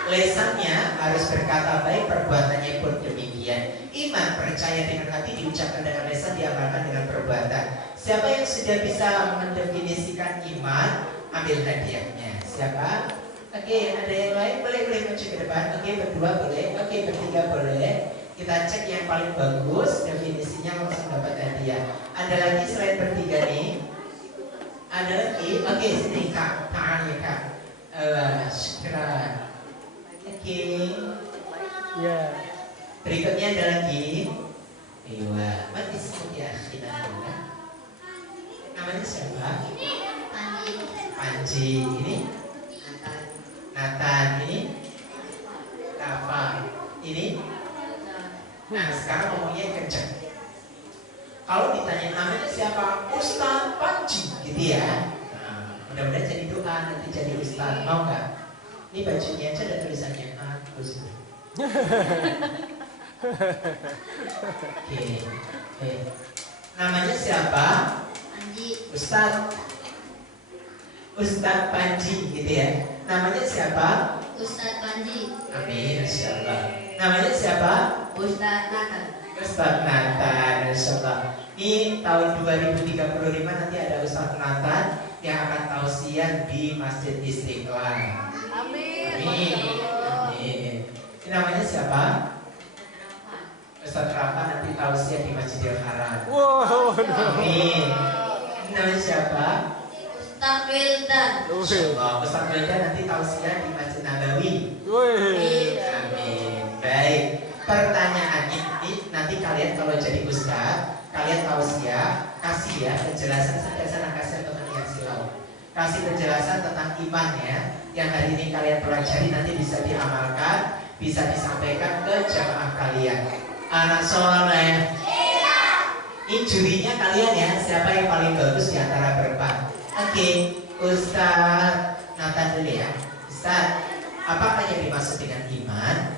Lesannya harus berkata baik, perbuatannya pun demikian. Iman percaya dengan hati, diucapkan dengan lisan, diamalkan dengan perbuatan. Siapa yang sudah bisa mendefinisikan iman, ambil hadiahnya. Siapa? Oke, ada yang lain? Boleh maju ke depan. Oke, berdua boleh. Oke, bertiga boleh. Kita cek yang paling bagus, definisinya langsung dapat hadiah. Ada lagi selain bertiga nih? Ada lagi? Oke, sini Kak, tangannya Kak. Syukran. Oke. Ya. Berikutnya ada lagi. Iya, mati ya kita. Namanya siapa? Panji. Ini? Nathan. Ini? Rafa. Ini? Nah, sekarang ngomongnya kenceng. Kalau ditanya namanya siapa? Ustaz Panji, gitu ya. Nah, mudah-mudahan jadi doa, nanti jadi Ustaz. Mau nggak? Ini bajunya aja ada tulisannya Agus. Oke. Namanya siapa? Panji. Ustaz Panji, gitu ya. Namanya siapa? Ustaz Panji. Amin, insyaallah. Namanya siapa? Ustaz Nathan. Ustaz Nathan, insyaallah. Ini tahun 2035 nanti ada Ustaz Nathan yang akan tausiah di Masjid Istiqlal. Amin. Amin. Ini namanya siapa? Ustaz Rafa nanti tausiah di Masjidil Haram. Wow. Amin. Ini namanya siapa? Ustaz Wildan. Insyaallah. Ustaz Wildan nanti tausiah di Masjid Nabawi. Wih. Amin. Baik. Pertanyaannya ini nanti kalian kalau jadi ustaz, kalian tausiah, kasih ya penjelasan sampai sana, kasih tentang yang silau. Kasih penjelasan tentang iman ya. Yang hari ini kalian pelajari nanti bisa diamalkan, bisa disampaikan ke jamaah kalian. Anak soleh. Ini jurinya kalian ya, siapa yang paling bagus di antara berempat. Oke, Ustaz Nathan dulu ya. Ustaz, apakah yang dimaksud dengan iman?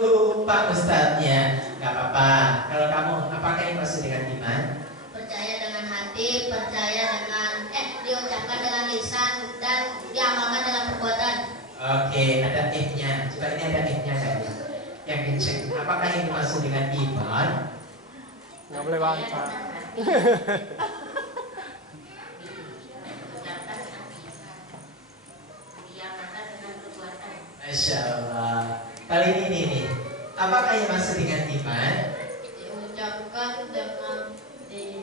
Lupa Ustaznya, nggak apa-apa. Kalau kamu, apakah yang dimaksud dengan iman? Percaya dengan hati, percaya dengan diucapkan dengan lisan, dan diamalkan dengan perbuatan. Oke, ada nya. Coba ini ada nya kan? Yang kenceng. Apakah yang dimaksud dengan iman? Nggak boleh baca. Masya Allah. Kali ini nih, apakah yang maksud dengan iman? Diucapkan dengan lisan,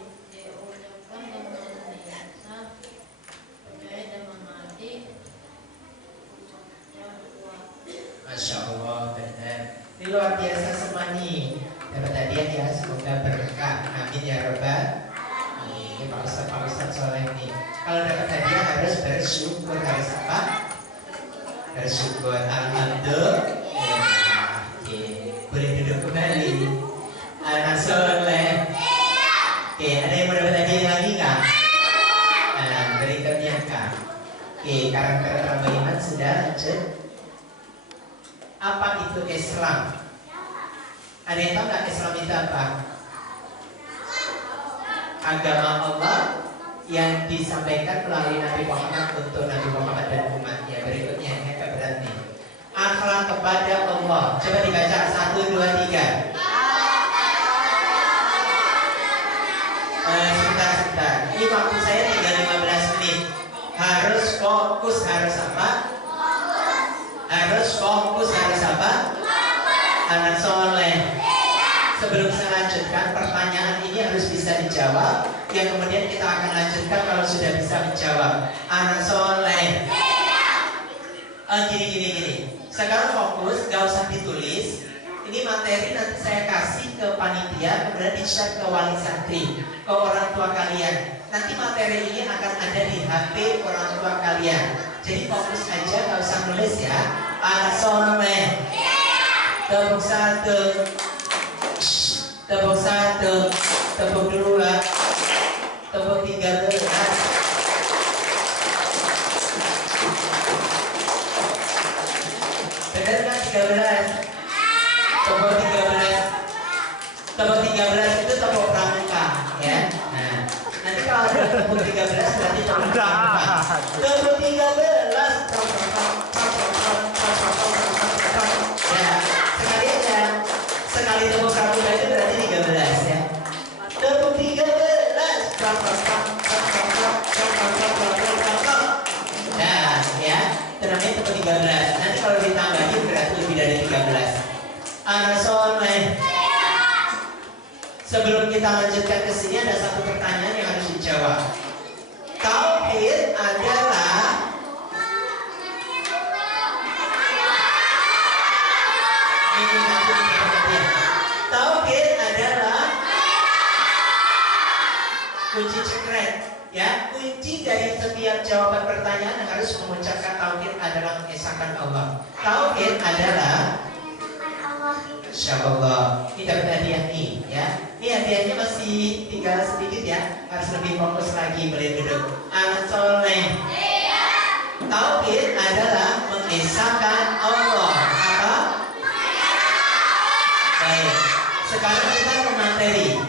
percaya dengan hati. Masya Allah, benar. Ini luar biasa semua nih. Dapat hadiah ya, semoga berkah. Amin ya Rabbal. Ini Pak Ustaz soleh nih. Kalau dapat hadiah harus bersyukur, harus apa? Bersyukur. Alhamdulillah. Oke. Boleh Oke, karakter beriman sudah lanjut. Apa itu Islam? Ada yang tahu nggak Islam itu apa? Agama Allah yang disampaikan melalui Nabi Muhammad untuk Nabi Muhammad dan umatnya. Berikutnya ini agak berat nih. Akhlak kepada Allah. Coba dibaca 1, 2, 3. Sebentar. Ini waktu saya tinggal 15 menit. Harus fokus, harus apa? Harus fokus, harus apa? Anak soleh. Sebelum saya lanjutkan, pertanyaan ini harus bisa dijawab. Yang kemudian kita akan lanjutkan kalau sudah bisa menjawab. Anak soleh. Gini. Sekarang fokus, gak usah ditulis. Ini materi nanti saya kasih ke panitia, kemudian di-share ke wali santri, ke orang tua kalian. Nanti materi ini akan ada di HP orang tua kalian. Jadi fokus aja, gak usah nulis ya. Anak soleh. Tepuk 1. Tepuk 1. Tepuk 2. Tepuk 3. Benar kan 13? Tepuk 13. Tepuk 13 itu tepuk pramuka ya. Nah, nanti kalau ada tepuk 13 berarti tepuk pramuka. Tepuk 13. Ya, sekali aja. Sekali tepuk pramuka itu berarti 13 ya. Tepuk 13. Nah, ya. Itu namanya tepuk 13. Nanti kalau ditambahin berarti lebih dari 13. Anak soleh. Sebelum kita lanjutkan ke sini ada satu pertanyaan yang harus dijawab. Tauhid adalah Tauhid adalah kunci secret ya, kunci dari setiap jawaban pertanyaan yang harus mengucapkan tauhid adalah mengesahkan Allah. Tauhid adalah Insyaallah kita berhadiah nih ya. Ini hadiahnya masih tinggal sedikit ya. Harus lebih fokus lagi, boleh duduk. Anak soleh. Tauhid adalah mengesahkan Allah. Apa? Baik. Sekarang kita ke materi.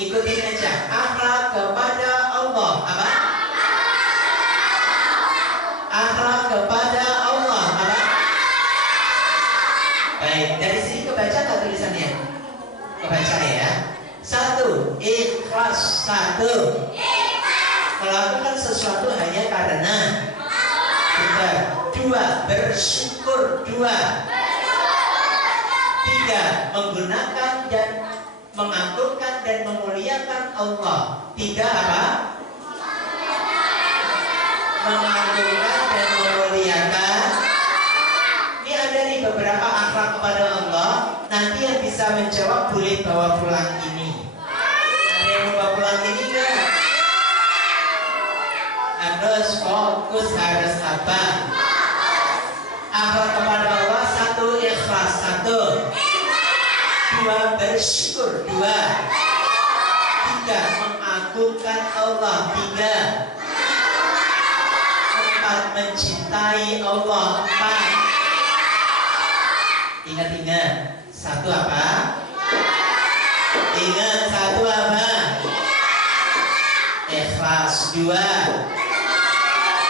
Ikutin aja. Akhlak kepada Allah. Apa? Akhlak kepada Allah. Apa? Baik. Dari sini kebaca nggak tulisannya? Kebaca ya. 1. Ikhlas. 1. Melakukan sesuatu hanya karena kita. 2. Bersyukur. 2. 3. Menggunakan dan mengagungkan dan memuliakan Allah. 3. Apa? Mengagungkan dan memuliakan. Ini ada nih beberapa akhlak kepada Allah. Nanti yang bisa menjawab boleh bawa pulang ini. Ada yang bawa pulang ini enggak? Harus fokus, harus apa? Akhlak kepada Allah. 1. Ikhlas. 1. 2. Bersyukur. 2. 3. Mengagungkan Allah. 3. 4. Mencintai Allah. 4. Ingat-ingat. 1 apa? Ingat. 1 apa? Ikhlas. 2.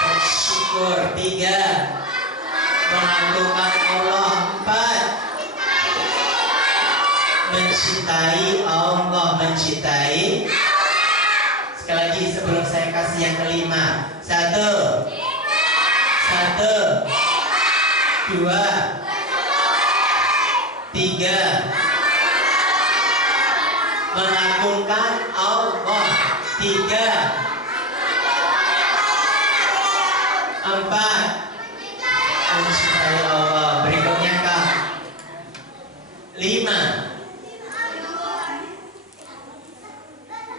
Bersyukur. 3. Mengagungkan Allah. 4. Mencintai Allah. Mencintai. Sekali lagi sebelum saya kasih yang kelima. 1. 2. 3. Mengagungkan Allah. 3. 4. Mencintai Allah. Berikutnya Kak. 5.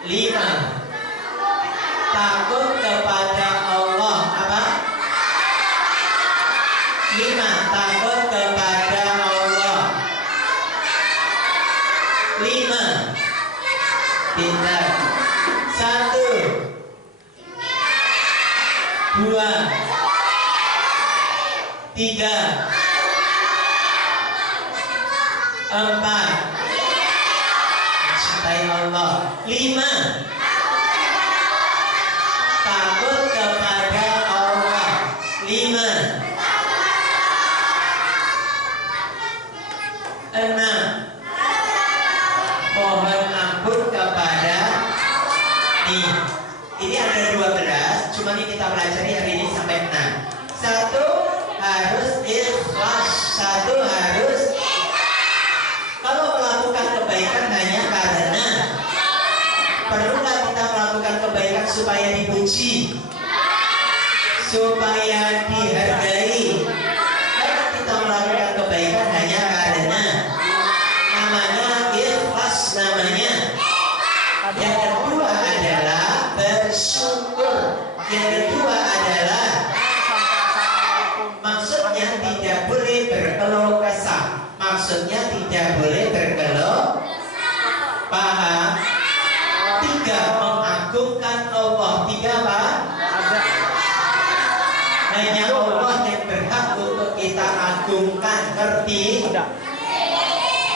5. Takut kepada Allah. Apa? 5. Takut kepada Allah. 5. Pintar. 1. 2. 3, 4, mencintai Allah. 5, takut kepada Allah. 5, 6, mohon ampun kepada nih. Ini ada 12, cuma ini kita pelajari hari ini sampai 6. 1 harus ikhlas. 1 harus kalau melakukan kebaikan hanya karena perlulah kita melakukan kebaikan supaya dipuji, supaya dihargai. Kalau kita melakukan kebaikan hanya karena namanya ikhlas namanya. Yang kedua adalah bersyukur. Yang kedua adalah maksudnya tidak boleh berkeluh kesah. Maksudnya tidak boleh berkeluh. Paham? 3, mengagungkan Allah. 3 apa? Hanya Allah yang berhak untuk kita agungkan. Ngerti?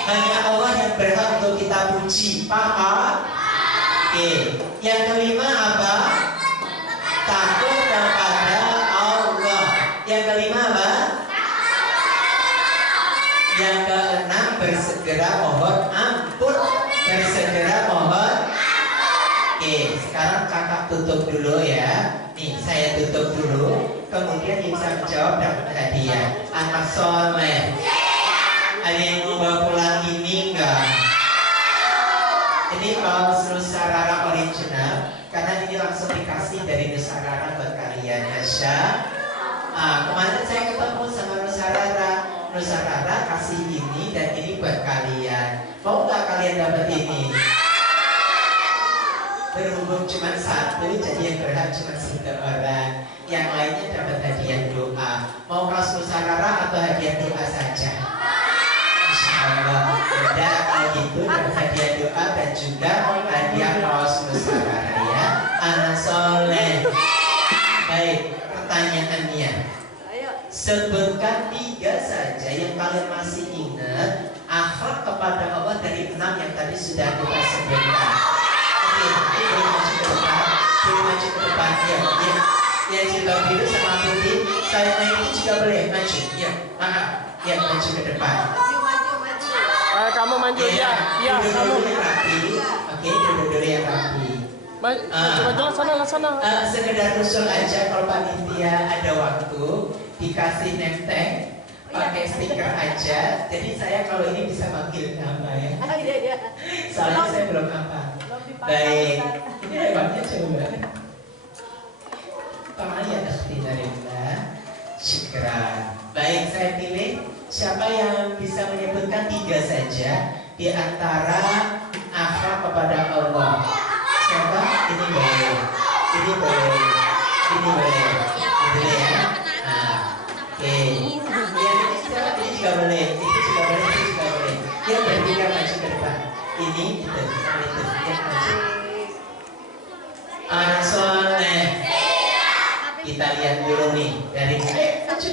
Hanya Allah yang berhak untuk kita puji. Paham? Oke. Yang kelima apa? Takut kepada Allah. Yang kelima apa? Yang keenam bersegera mohon ampun. Bersegera mohon. Oke, sekarang kakak tutup dulu ya. Nih, saya tutup dulu. Kemudian yang bisa menjawab dapat hadiah. Anak soleh. Ada yang mau pulang ini enggak? Ini kaos Nusarara original. Karena ini langsung dikasih dari Nusarara buat kalian. Masya. Kemarin saya ketemu sama Nusarara. Nusarara kasih ini dan ini buat kalian. Mau nggak kalian dapat ini? Berhubung cuma 1, jadi yang berhak cuma 1 orang. Yang lainnya dapat hadiah doa. Mau kaos Nusarara atau hadiah doa saja? Insya Allah. Udah kalau gitu dapat hadiah doa dan juga hadiah kaos Nusarara ya. Anak soleh. Baik, pertanyaannya. Sebutkan 3 saja yang kalian masih ingat akhlak kepada Allah dari 6 yang tadi sudah kita sebutkan. Oke, ini boleh maju ke depan. Boleh maju ke depan. Ya, jilbab biru sama putih. Saya ini juga boleh maju. Ya, ya maju ke depan. Kamu maju ya. Iya, kamu. Duduk yang rapi. Oke, duduk yang rapi. Coba sana. Sekedar usul aja kalau panitia ada waktu dikasih name tag pakai stiker aja. Jadi saya kalau ini bisa panggil nama ya. Soalnya saya belum apa. Baik. Ini hebatnya coba. Pamaya ikhtiyarillah. Syukran. Baik, saya pilih siapa yang bisa menyebutkan 3 saja di antara akhlak kepada Allah. Siapa? Ini boleh. Ini boleh. Ini boleh. Boleh ya. Oke. Ini juga boleh. Itu juga boleh. Itu juga boleh. Yang bertiga maju ke depan. Ini itu. Itu. Yang maju. Anak soleh. Kita lihat dulu nih dari. Maju.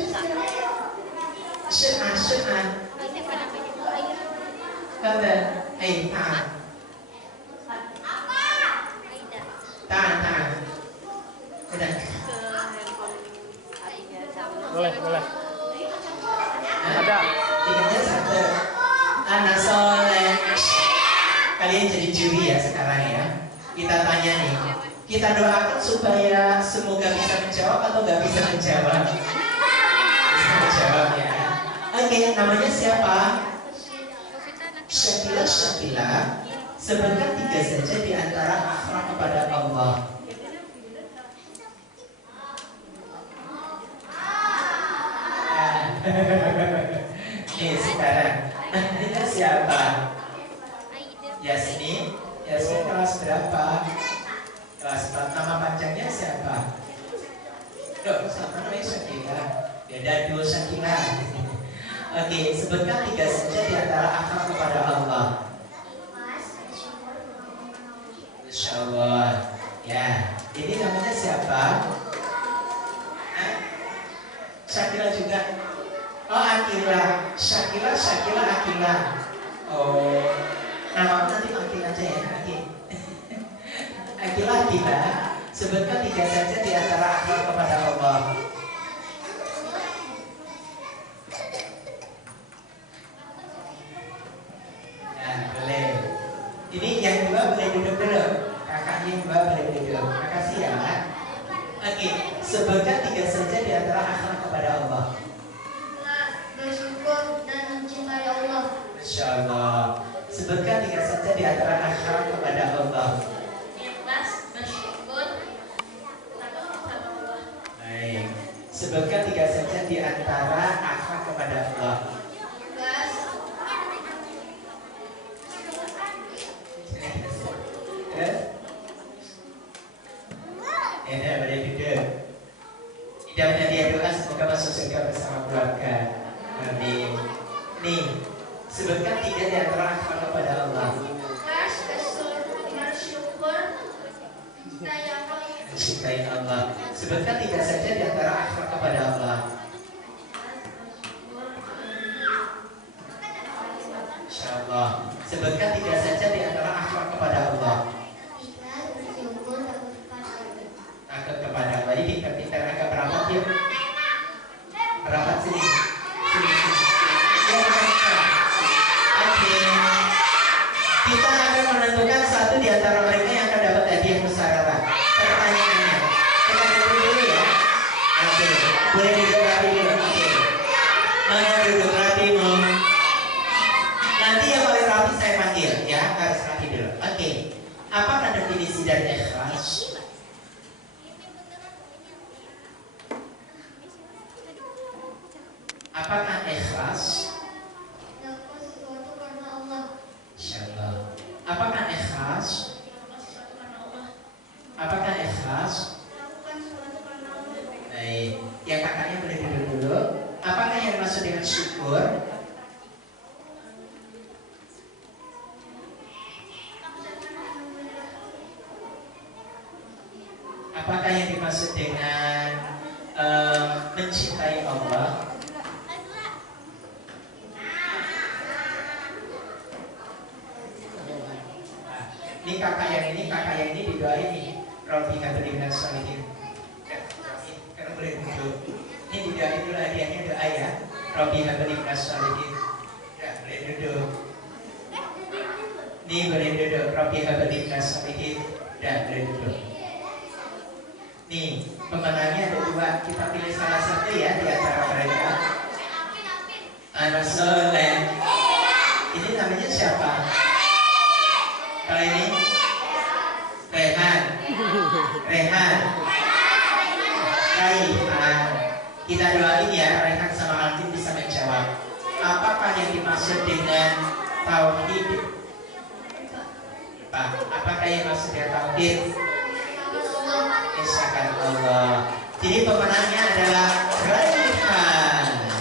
Syu'an. Kata. Tahan. Udah. Boleh. Ada. Tinggalnya 1. Anak soleh. Kalian jadi juri ya sekarang ya. Kita tanya nih. Kita doakan supaya semoga bisa menjawab atau nggak bisa menjawab. Bisa menjawab ya. Oke, namanya siapa? Syakila. Sebutkan 3 saja di antara akhlak kepada Allah. Nih sekarang, namanya siapa? Yasmin kelas berapa? Kelas 4. Nama panjangnya siapa? Loh, sama namanya Syakila. Beda dua Syakila. Oke, sebutkan 3 saja di antara akhlak kepada Allah. Insya Allah. Ya, ini namanya siapa? Syakila juga. kita. Sebutkan 3 saja di antara akhlak kepada Allah. Nah, boleh. Ini yang 2 boleh duduk dulu. Kakaknya yang 2 boleh duduk. Makasih ya, Mak. Oke, sebutkan 3 saja di antara akhlak kepada Allah. Bersyukur dan mencintai Allah. Masya Allah. Sebutkan 3 saja di antara akhlak kepada Allah. Ikhlas, bersyukur, takut kepada Allah. Baik. Sebutkan 3 saja di antara akhlak kepada Allah. Ikhlas, Ya, boleh duduk. Tidak hadiah doa semoga masuk surga bersama keluarga. Amin. Nih, sebutkan 3 di antara akhlak kepada Allah. ikhlas, bersyukur, mencintai Allah. Mencintai Allah. Sebutkan 3 saja di antara akhlak kepada Allah. Insya Allah. Sebutkan 3 saja di antara akhlak kepada Allah. Ikhlas, bersyukur, takut kepada Allah. Takut kepada Allah. Jadi pintar-pintar agak merapat yuk. Merapat sini. Sini, sini. Ya, merapat. Oke. Kita akan menentukan 1 di antara mereka yang akan dapat hadiah musyawarah. Pertanyaannya, kita duduk dulu ya. Oke. Boleh duduk rapi dulu. Oke. Mana duduk rapi mau? Nanti yang paling rapi saya panggil ya. Harus rapi dulu. Oke. Apakah definisi dari ikhlas? Apakah ikhlas? Melakukan sesuatu karena Allah. Insyaallah. Apakah ikhlas? Apakah ikhlas? Melakukan sesuatu karena Allah. Baik. Yang kakaknya boleh duduk dulu. Apakah yang dimaksud dengan syukur? Apakah yang dimaksud dengan mencintai Allah? Ini kakak yang ini didoain nih. Robi Kabeli Minas Solihin. Karena boleh duduk. Ini didoain dulu hadiahnya doa ya. Robi Kabeli Minas Solihin. Ya boleh duduk. Ini boleh duduk. Robi Kabeli Minas Solihin. Ya boleh duduk. Nih pemenangnya ada 2. Kita pilih salah satu ya di antara mereka. Anak soleh. Ini namanya siapa? Kalau ini Rehan, Raihan. Kita doain ya Rehan sama Alvin bisa menjawab. Apakah yang dimaksud dengan tauhid? Pak, apakah yang dimaksud dengan tauhid? Isyakan Allah. Jadi pemenangnya adalah Raihan.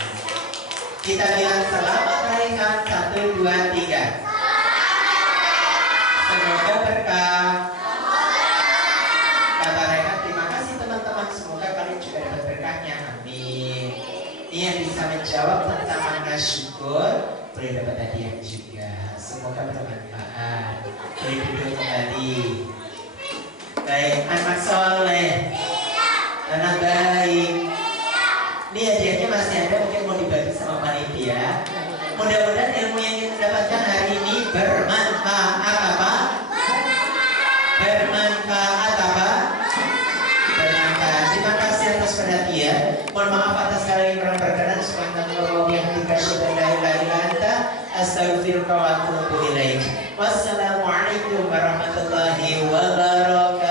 Kita bilang selamat Raihan. 1, 2, 3. Semoga berkah. Kata Rehan, terima kasih teman-teman. Semoga kalian juga dapat berkahnya. Amin. Ini yang bisa menjawab tentang makna syukur boleh dapat hadiah juga. Semoga bermanfaat. Boleh duduk kembali. Baik, anak soleh, anak baik. Ini hadiahnya masih ada, mungkin mau dibagi sama panitia. Mudah-mudahan ilmu yang kita dapatkan hari ini bermanfaat apa? Bermanfaat apa? Bermanfaat. Terima kasih atas perhatian. Mohon maaf atas segala yang kurang berkenan. Subhanallah wa bihamdihi asyhadu an la ilaha illa anta astaghfiruka wa atubu ilaik. Wassalamualaikum warahmatullahi wabarakatuh.